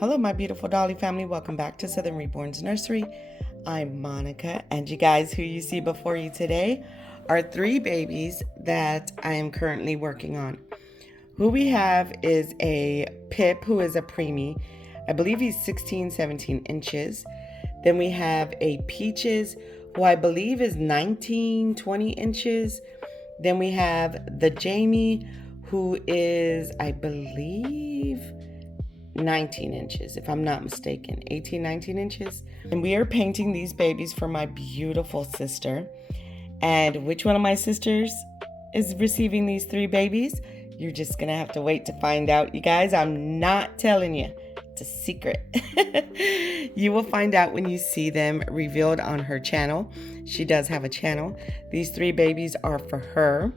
Hello, my beautiful Dolly family. Welcome back to Southern Reborn's Nursery. I'm Monica, and you guys who you see before you today are three babies that I am currently working on. Who we have is a Pip, who is a preemie. I believe he's 16, 17 inches. Then we have a Peaches, who I believe is 19, 20 inches. Then we have the Jamie, who is, I believe, 19 inches, if I'm not mistaken, 18, 19 inches. And we are painting these babies for my beautiful sister. And which one of my sisters is receiving these three babies? You're just gonna have to wait to find out, you guys. I'm not telling you. It's a secret. You will find out when you see them revealed on her channel. She does have a channel. These three babies are for her.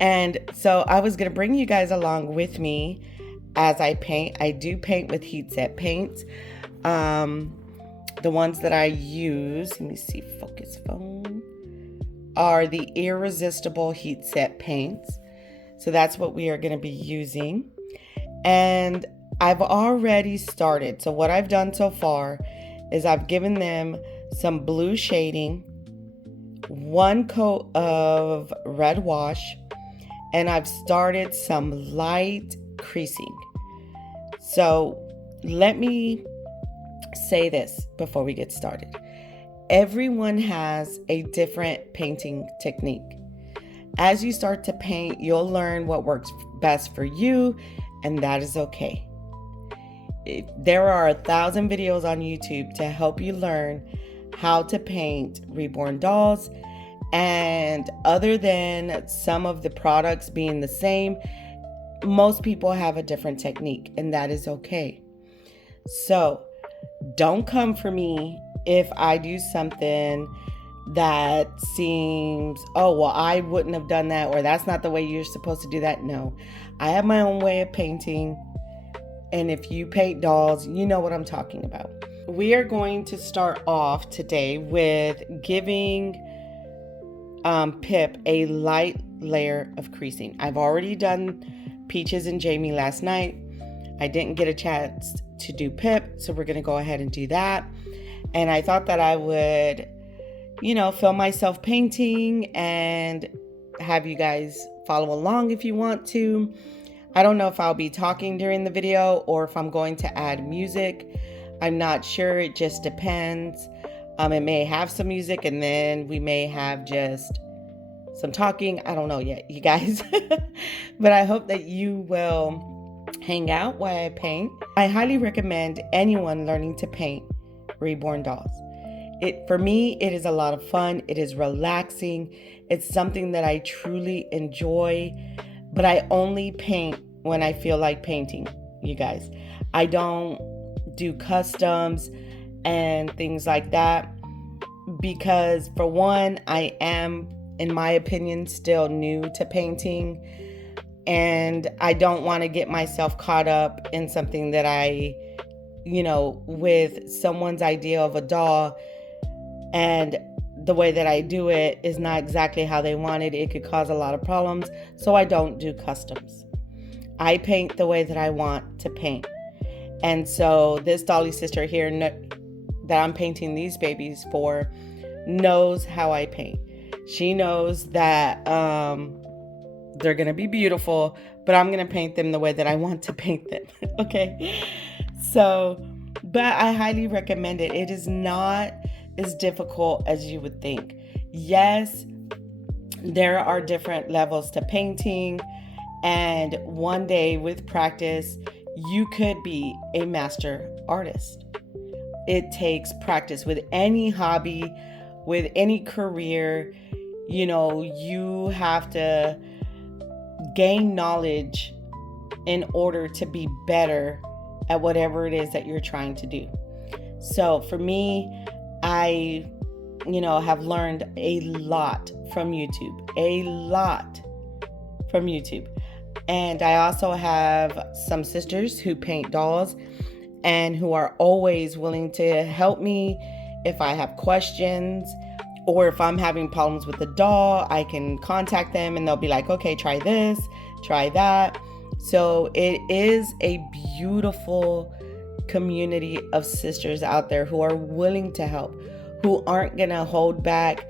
And so I was gonna bring you guys along with me as I paint. I do paint with heat set paints. The ones that I use, let me see, focus phone, are the irresistible heat set paints. So that's what we are going to be using. And I've already started. So what I've done so far is I've given them some blue shading, one coat of red wash, and I've started some light creasing. So let me say this before we get started. Everyone has a different painting technique. As you start to paint, you'll learn what works best for you, and that is okay. There are 1,000 videos on YouTube to help you learn how to paint reborn dolls, and other than some of the products being the same, most people have a different technique, and that is okay. So don't come for me if I do something that seems, oh, well, I wouldn't have done that, or that's not the way you're supposed to do that. No, I have my own way of painting. And if you paint dolls, you know what I'm talking about. We are going to start off today with giving Pip a light layer of creasing. I've already done Peaches and Jamie last night. I didn't get a chance to do Pip, so we're going to go ahead and do that. And I thought that I would, film myself painting and have you guys follow along if you want to. I don't know if I'll be talking during the video or if I'm going to add music. I'm not sure. It just depends. It may have some music and then we may have just some talking. I don't know yet, you guys. But I hope that you will hang out while I paint. I highly recommend anyone learning to paint reborn dolls. For me, it is a lot of fun. It is relaxing. It's something that I truly enjoy, but I only paint when I feel like painting, you guys. I don't do customs and things like that because, for one, I am, in my opinion, still new to painting, and I don't want to get myself caught up in something that with someone's idea of a doll, and the way that I do it is not exactly how they want it. It could cause a lot of problems, so I don't do customs. I paint the way that I want to paint. And so this Dolly sister here that I'm painting these babies for knows how I paint. She knows that they're going to be beautiful, but I'm going to paint them the way that I want to paint them. Okay? So, but I highly recommend it. It is not as difficult as you would think. Yes, there are different levels to painting, and one day with practice, you could be a master artist. It takes practice with any hobby, with any career. You have to gain knowledge in order to be better at whatever it is that you're trying to do. So for me, I, have learned a lot from YouTube, And I also have some sisters who paint dolls and who are always willing to help me if I have questions, or if I'm having problems with the doll, I can contact them and they'll be like, okay, try this, try that. So it is a beautiful community of sisters out there who are willing to help, who aren't going to hold back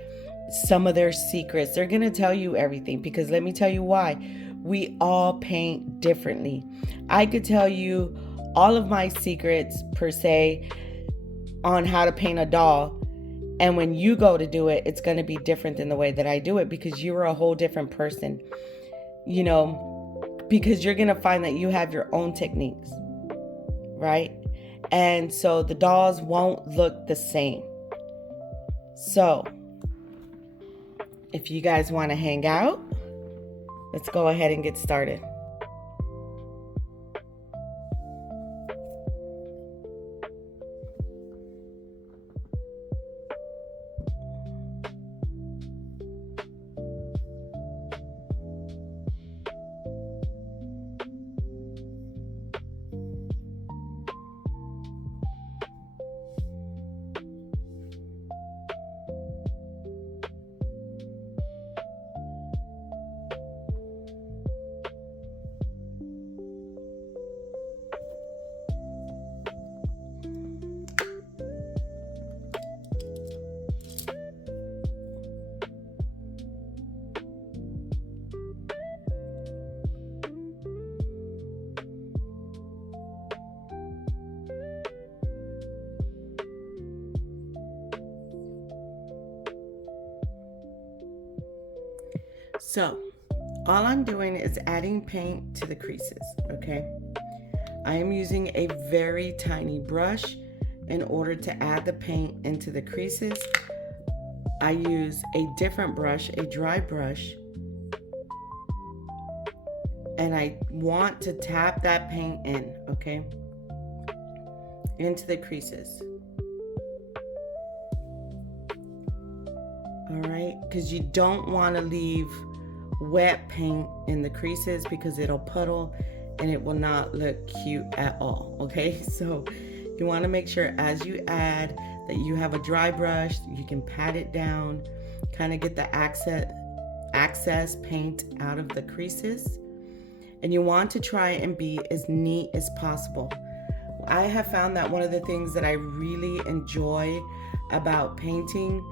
some of their secrets. They're going to tell you everything, because let me tell you why. We all paint differently. I could tell you all of my secrets per se on how to paint a doll, and when you go to do it, it's going to be different than the way that I do it, because you're a whole different person, you know, because you're going to find that you have your own techniques, right? And so the dolls won't look the same. So if you guys want to hang out, let's go ahead and get started. So all I'm doing is adding paint to the creases, okay? I am using a very tiny brush in order to add the paint into the creases. I use a different brush, a dry brush, and I want to tap that paint in, okay, into the creases. All right, because you don't want to leave wet paint in the creases, because it'll puddle and it will not look cute at all, okay? So you want to make sure as you add that you have a dry brush. You can pat it down, kind of get the excess paint out of the creases, and you want to try and be as neat as possible. I have found that one of the things that I really enjoy about painting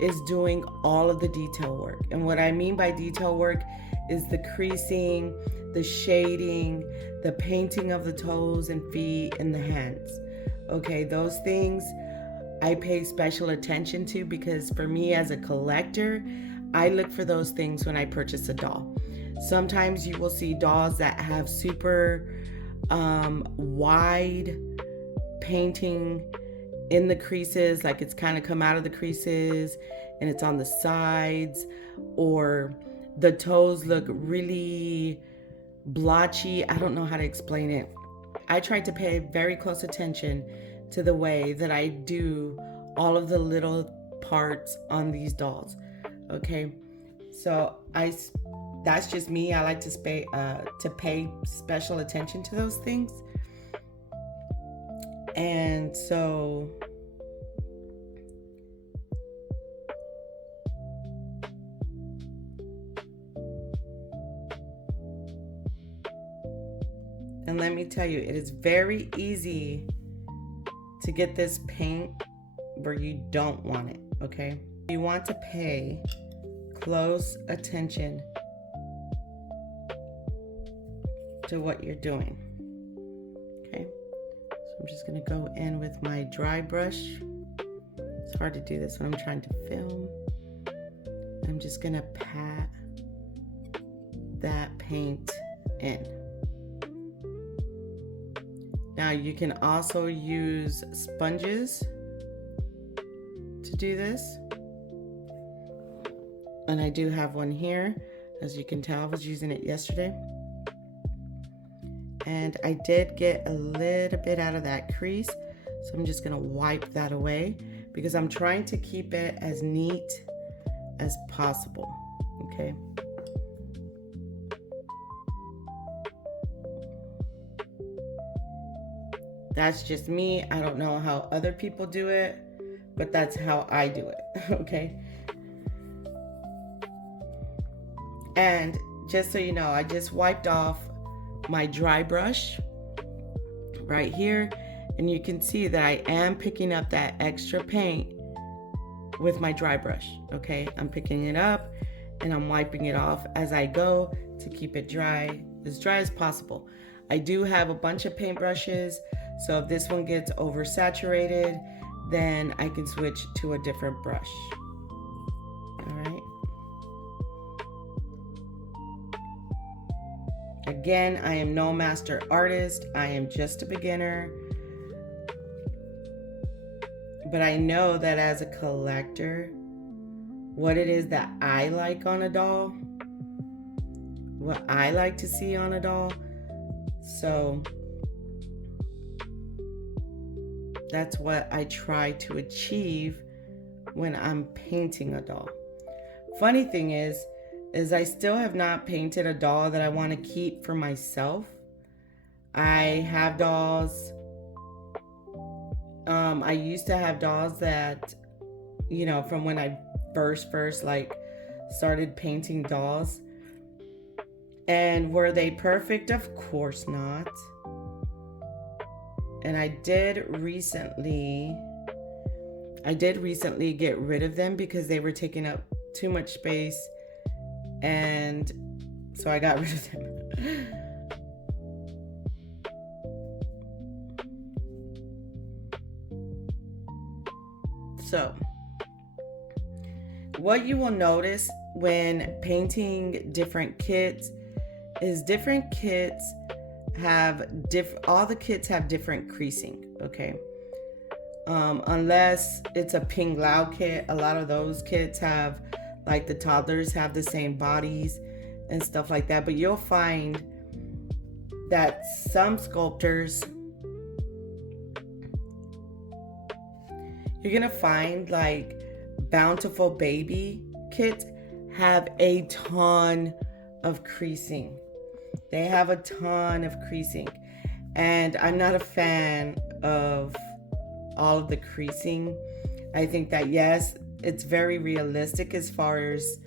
is doing all of the detail work. And what I mean by detail work is the creasing, the shading, the painting of the toes and feet and the hands. Okay, those things I pay special attention to, because for me as a collector, I look for those things when I purchase a doll. Sometimes you will see dolls that have super wide painting in the creases, like it's kind of come out of the creases and it's on the sides, or the toes look really blotchy. I don't know how to explain it. I try to pay very close attention to the way that I do all of the little parts on these dolls. Okay, so that's just me. I like to pay special attention to those things. And so and let me tell you, it is very easy to get this paint where you don't want it, okay? You want to pay close attention to what you're doing, okay? So I'm just gonna go in with my dry brush. It's hard to do this when I'm trying to film. I'm just gonna pat that paint in. Now you can also use sponges to do this. And I do have one here. As you can tell, I was using it yesterday. And I did get a little bit out of that crease. So I'm just gonna wipe that away, because I'm trying to keep it as neat as possible, okay? That's just me. I don't know how other people do it, but that's how I do it, okay? And just so you know, I just wiped off my dry brush right here, and you can see that I am picking up that extra paint with my dry brush. Okay, I'm picking it up and I'm wiping it off as I go to keep it dry as possible. I do have a bunch of paint brushes, so if this one gets oversaturated, then I can switch to a different brush. All right. Again, I am no master artist. I am just a beginner. But I know that as a collector, what it is that I like on a doll, what I like to see on a doll. So that's what I try to achieve when I'm painting a doll. Funny thing is I still have not painted a doll that I want to keep for myself. I have dolls. I used to have dolls that, you know, from when I first like started painting dolls. And were they perfect? Of course not. And I did recently get rid of them because they were taking up too much space, and so I got rid of them. So, what you will notice when painting different kits is different kits have all the kits have different creasing, okay? Unless it's a Ping Lao kit, a lot of those kits have, like the toddlers have the same bodies and stuff like that. But you'll find that some sculptors, you're gonna find like Bountiful Baby kits have a ton of creasing. They have a ton of creasing, and I'm not a fan of all of the creasing. I think that yes, it's very realistic as far as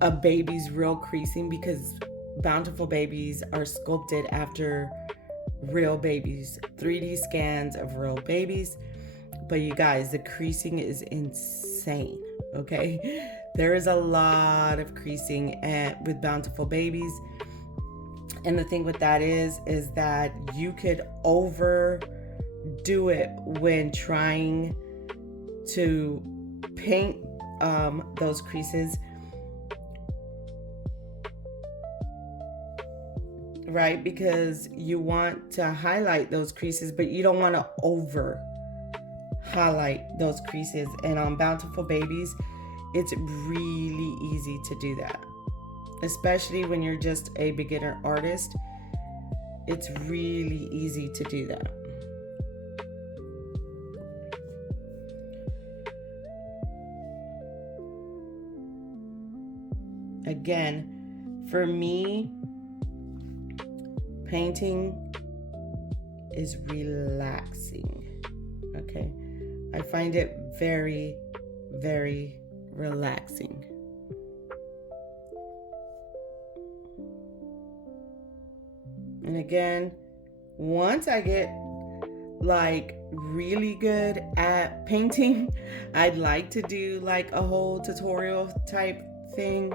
a baby's real creasing, because Bountiful Babies are sculpted after real babies, 3D scans of real babies. But you guys, the creasing is insane, okay? There is a lot of creasing with Bountiful Babies. And the thing with that is that you could overdo it when trying to paint those creases, right? Because you want to highlight those creases, but you don't want to over highlight those creases. And on Bountiful Babies, it's really easy to do that, especially when you're just a beginner artist. It's really easy to do that. Again, for me, painting is relaxing, okay? I find it very, very relaxing. And again, once I get like really good at painting, I'd like to do like a whole tutorial type thing.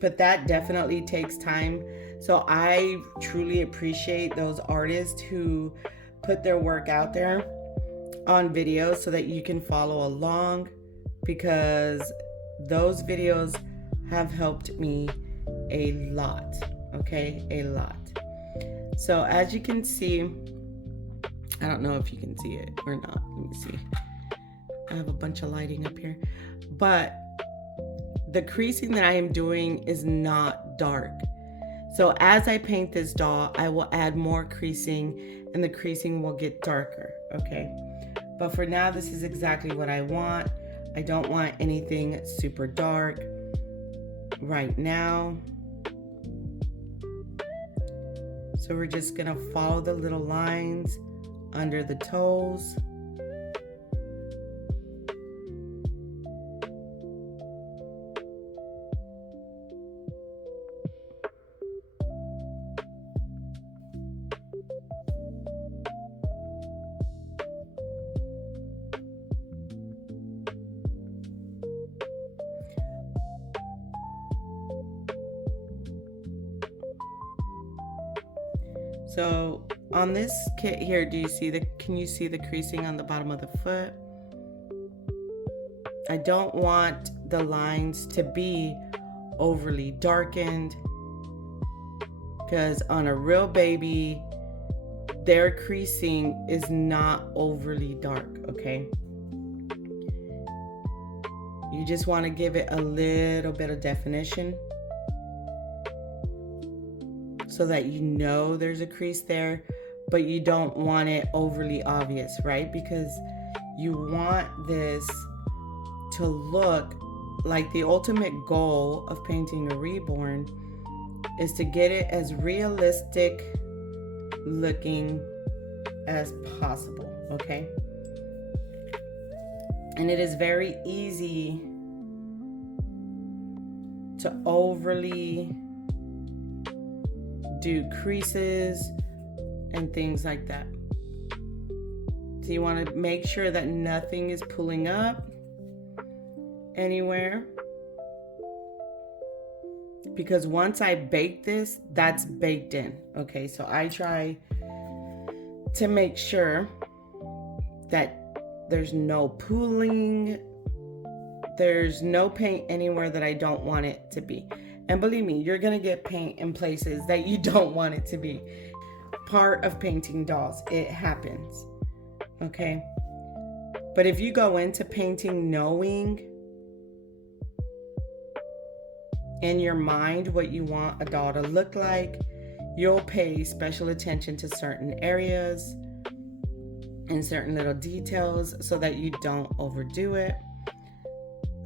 But that definitely takes time. So I truly appreciate those artists who put their work out there on video so that you can follow along, because those videos have helped me a lot, okay? A lot. So as you can see, I don't know if you can see it or not. Let me see. I have a bunch of lighting up here, but the creasing that I am doing is not dark. So as I paint this doll, I will add more creasing and the creasing will get darker, okay? But for now, this is exactly what I want. I don't want anything super dark right now. So we're just gonna follow the little lines under the toes. So on this kit here, can you see the creasing on the bottom of the foot? I don't want the lines to be overly darkened, because on a real baby, their creasing is not overly dark, okay? You just want to give it a little bit of definition so that you know there's a crease there, but you don't want it overly obvious, right? Because you want this to look like, the ultimate goal of painting a reborn is to get it as realistic looking as possible, okay? And it is very easy to overly do creases and things like that. So you want to make sure that nothing is pulling up anywhere, because once I bake this, that's baked in, okay? So I try to make sure that there's no pooling, there's no paint anywhere that I don't want it to be. And believe me, you're gonna get paint in places that you don't want it to be. Part of painting dolls, it happens, okay? But if you go into painting knowing in your mind what you want a doll to look like, you'll pay special attention to certain areas and certain little details so that you don't overdo it.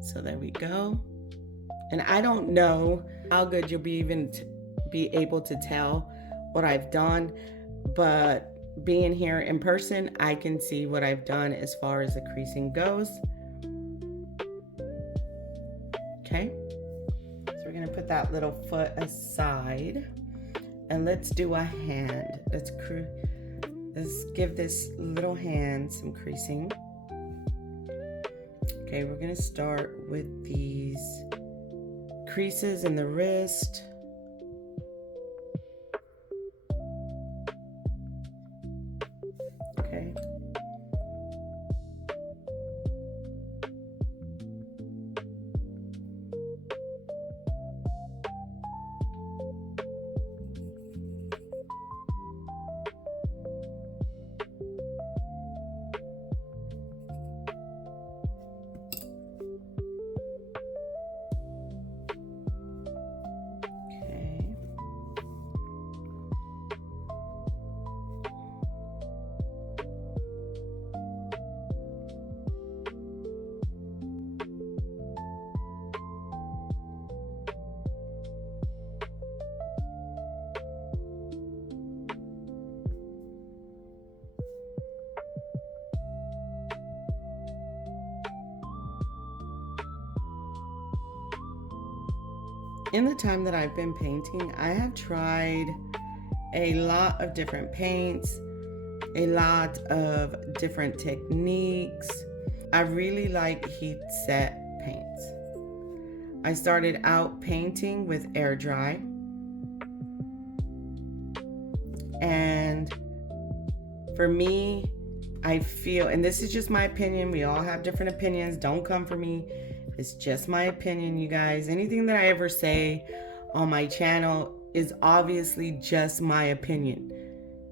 So there we go. And I don't know how good you'll be able to tell what I've done, but being here in person, I can see what I've done as far as the creasing goes. Okay, so we're gonna put that little foot aside and let's do a hand. Let's give this little hand some creasing. Okay, we're gonna start with these creases in the wrist. Okay. In the time that I've been painting, I have tried a lot of different paints, a lot of different techniques. I really like heat set paints. I started out painting with air dry, and for me, I feel, and this is just my opinion, we all have different opinions, don't come for me. It's just my opinion, you guys. Anything that I ever say on my channel is obviously just my opinion.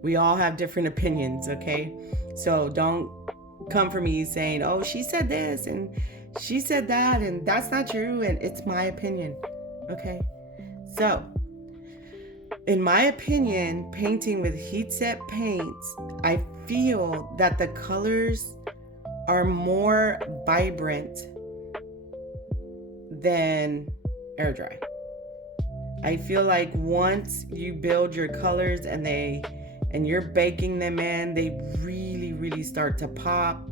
We all have different opinions, okay? So don't come for me saying, oh, she said this and she said that, and that's not true, and it's my opinion, okay? So, in my opinion, painting with heat set paints, I feel that the colors are more vibrant than air dry. I feel like once you build your colors and you're baking them in, they really start to pop,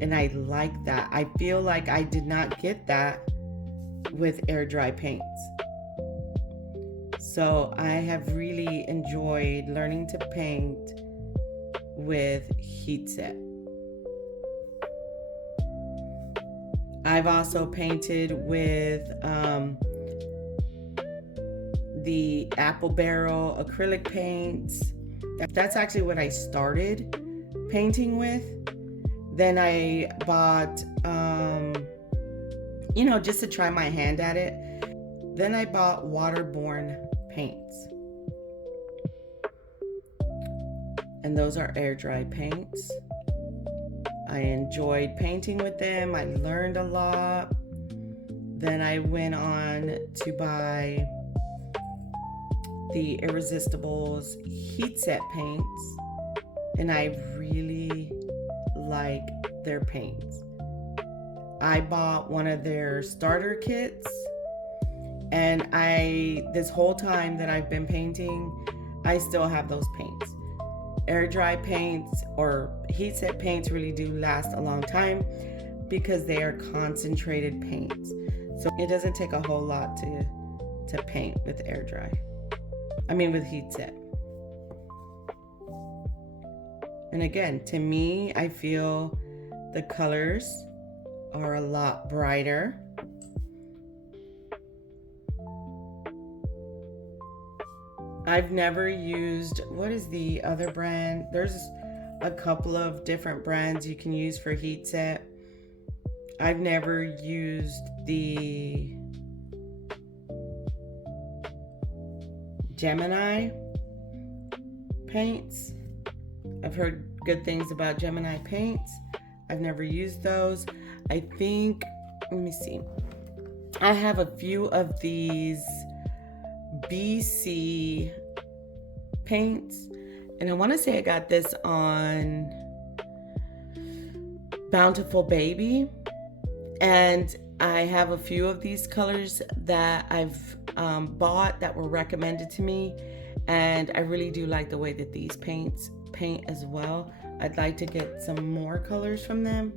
and I like that. I feel like I did not get that with air dry paints. So I have really enjoyed learning to paint with heat set. I've also painted with the apple barrel acrylic paints. That's actually what I started painting with. Then I bought, just to try my hand at it. Then I bought waterborne paints. And those are air dry paints. I enjoyed painting with them. I learned a lot. Then I went on to buy the Irresistibles heat set paints, and I really like their paints. I bought one of their starter kits, and this whole time that I've been painting, I still have those paints. Air dry paints or heat set paints really do last a long time because they are concentrated paints. So it doesn't take a whole lot to paint with air dry. With heat set. And again, to me, I feel the colors are a lot brighter. I've never used, what is the other brand? There's a couple of different brands you can use for heat set. I've never used the Gemini paints. I've heard good things about Gemini paints. I've never used those. I think, let me see. I have a few of these BC paints, and I want to say I got this on Bountiful Baby, and I have a few of these colors that I've bought that were recommended to me, and I really do like the way that these paints paint as well. I'd like to get some more colors from them,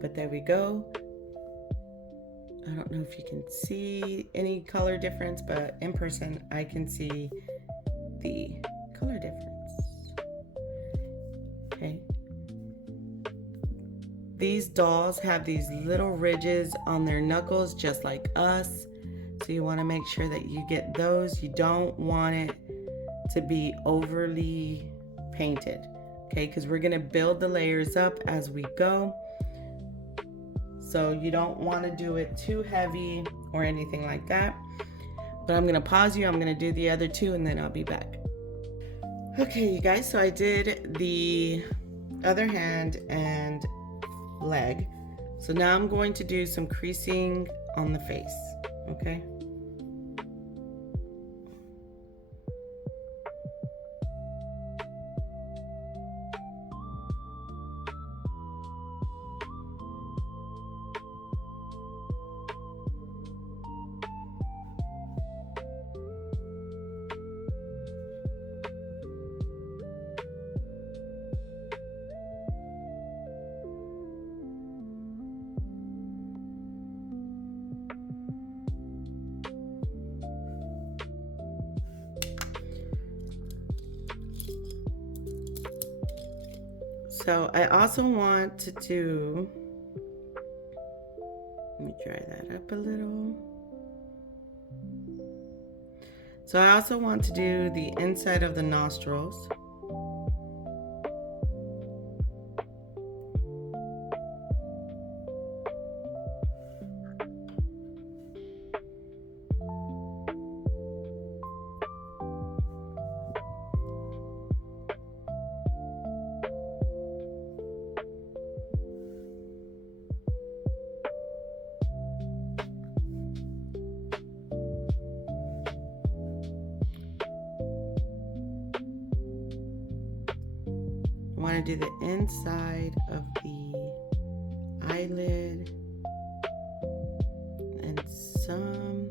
but there we go. I don't know if you can see any color difference, but in person I can see the color difference. Okay. These dolls have these little ridges on their knuckles just like us. So you want to make sure that you get those. You don't want it to be overly painted, okay? Because we're going to build the layers up as we go. So you don't want to do it too heavy or anything like that. But I'm going to pause you. I'm going to do the other two and then I'll be back. Okay, you guys, so I did the other hand and leg. So now I'm going to do some creasing on the face, okay? So I also want to do, let me dry that up a little. So I also want to do the inside of the nostrils. I want to do the inside of the eyelid and some.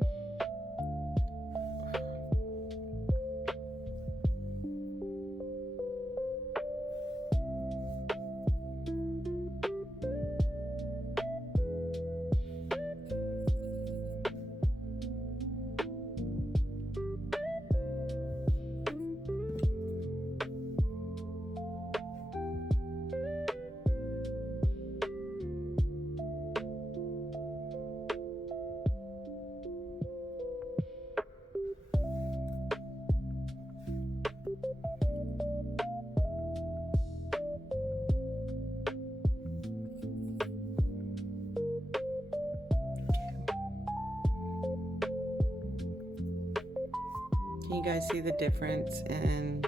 Can you guys see the difference in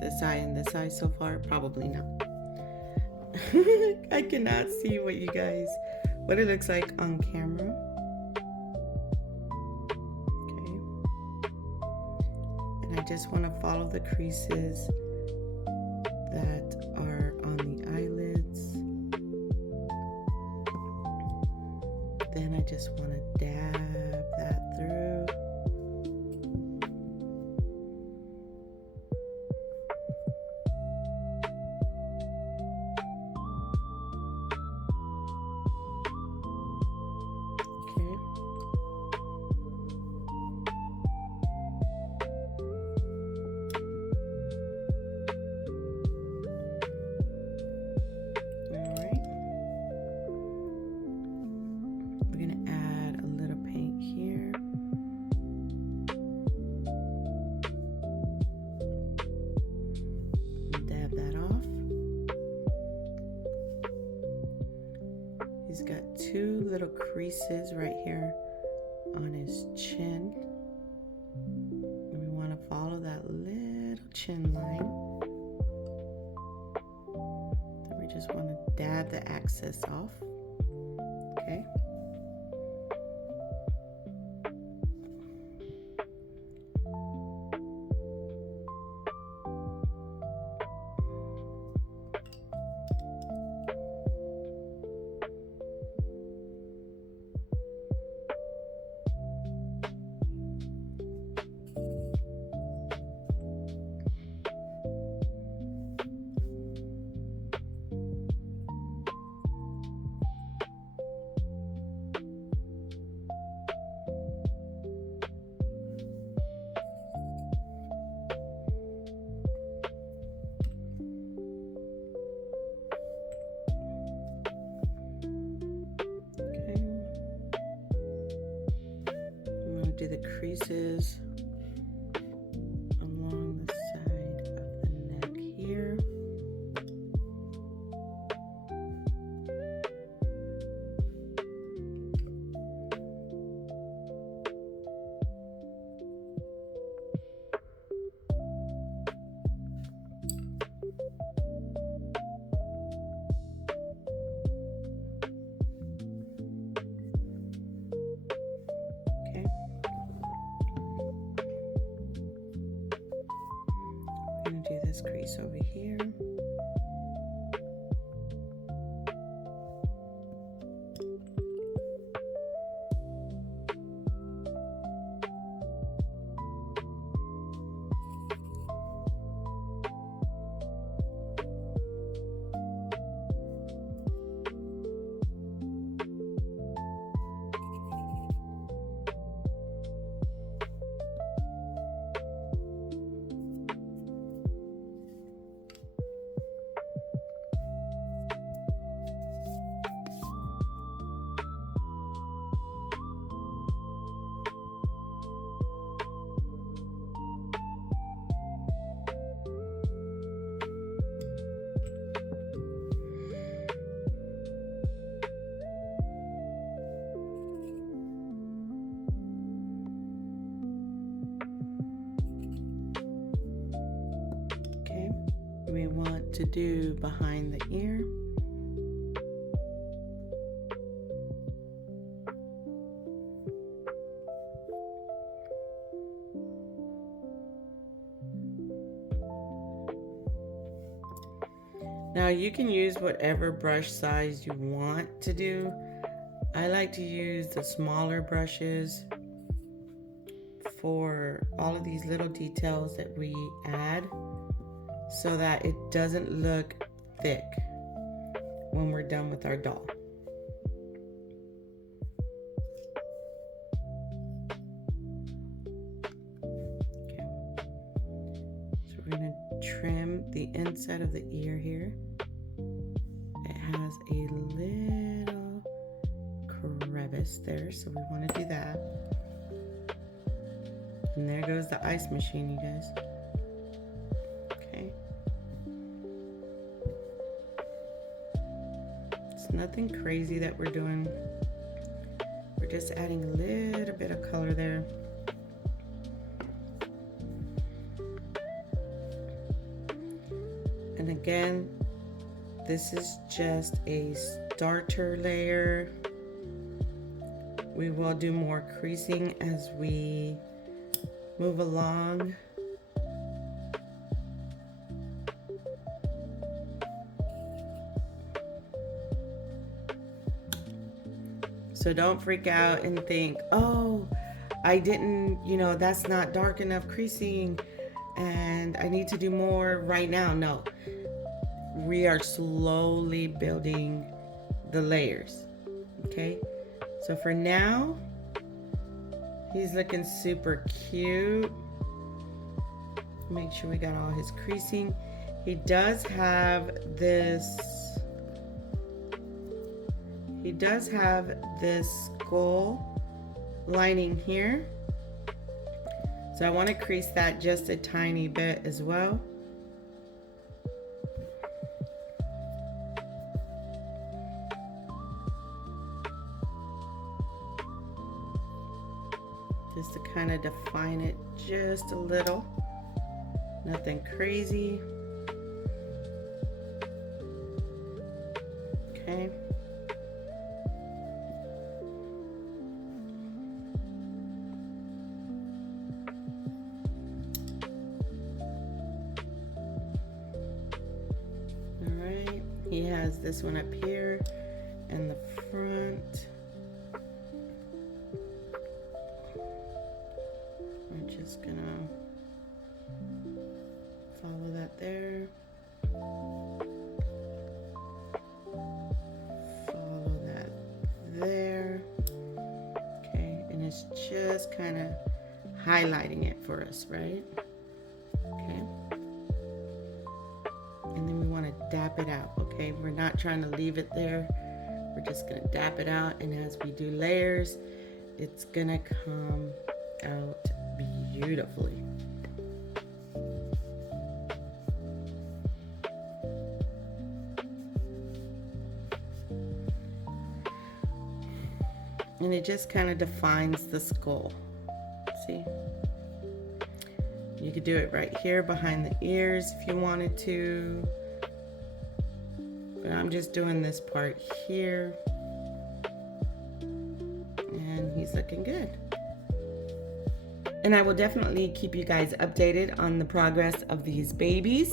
this eye and this eye so far? Probably not. I cannot see what it looks like on camera. Okay. And I just want to follow the creases that are on the eyelids. Then I just want to dab that through. He's got two little creases right here on his chin. And we want to follow that little chin line. Then we just want to dab the excess off. Okay. Do the creases along the side of the neck here. Do this crease over here. We want to do behind the ear. Now you can use whatever brush size you want to do. I like to use the smaller brushes for all of these little details that we add, so that it doesn't look thick when we're done with our doll. Okay. So we're gonna trim the inside of the ear here. It has a little crevice there, so we want to do that. And there goes the ice machine, you guys. Nothing crazy that we're doing. We're just adding a little bit of color there. And again, this is just a starter layer. We will do more creasing as we move along. So don't freak out and think, oh, I didn't, you know, that's not dark enough creasing and I need to do more right now. No, we are slowly building the layers, okay? So for now, he's looking super cute. Make sure we got all his creasing. He does have this skull lining here. So I want to crease that just a tiny bit as well. Just to kind of define it just a little. Nothing crazy. Okay. Alright, he has this one up here and the front. I'm just gonna follow that there. Follow that there. Okay, and it's just kind of highlighting it for us, right? Okay. And then we want to dap it out, okay? We're not trying to leave it there. We're just gonna dap it out, and as we do layers, it's gonna come out beautifully. And it just kind of defines the skull. See? You could do it right here behind the ears if you wanted to. But I'm just doing this part here. And he's looking good. And I will definitely keep you guys updated on the progress of these babies.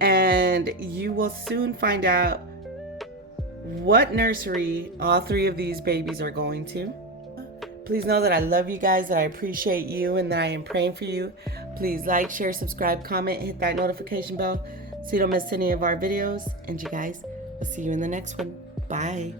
And you will soon find out what nursery all three of these babies are going to. Please know that I love you guys, that I appreciate you, and that I am praying for you. Please like, share, subscribe, comment, hit that notification bell so you don't miss any of our videos. And you guys, we'll see you in the next one. Bye.